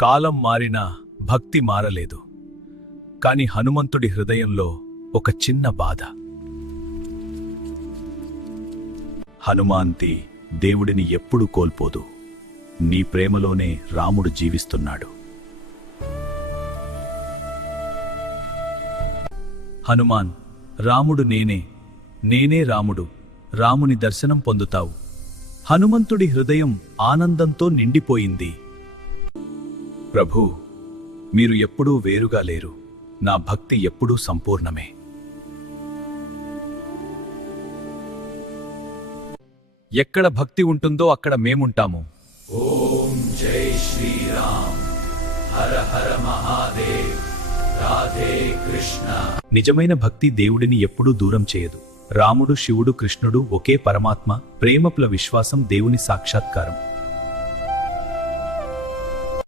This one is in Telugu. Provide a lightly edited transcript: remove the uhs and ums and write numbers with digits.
కాలం మారినా భక్తి మారలేదు. కాని హనుమంతుడి హృదయంలో ఒక చిన్న బాధ. హనుమాంతి దేవుడిని ఎప్పుడూ కోల్పోదు. నీ ప్రేమలోనే రాముడు జీవిస్తున్నాడు. హనుమాన్, రాముడు నేనే రాముడు. రాముని దర్శనం పొందుతావు. హనుమంతుడి హృదయం ఆనందంతో నిండిపోయింది. ప్రభూ, మీరు ఎప్పుడూ వేరుగా లేరు. నా భక్తి ఎప్పుడూ సంపూర్ణమే. ఎక్కడ భక్తి ఉంటుందో అక్కడ మేముంటాము. ఓం జై శ్రీరామ్. హర హర మహాదేవ్. రాధే కృష్ణ. నిజమైన భక్తి దేవుడిని ఎప్పుడూ దూరం చేయదు. రాముడు, శివుడు, కృష్ణుడు ఒకే పరమాత్మ. ప్రేమపుల విశ్వాసం దేవుని సాక్షాత్కారం.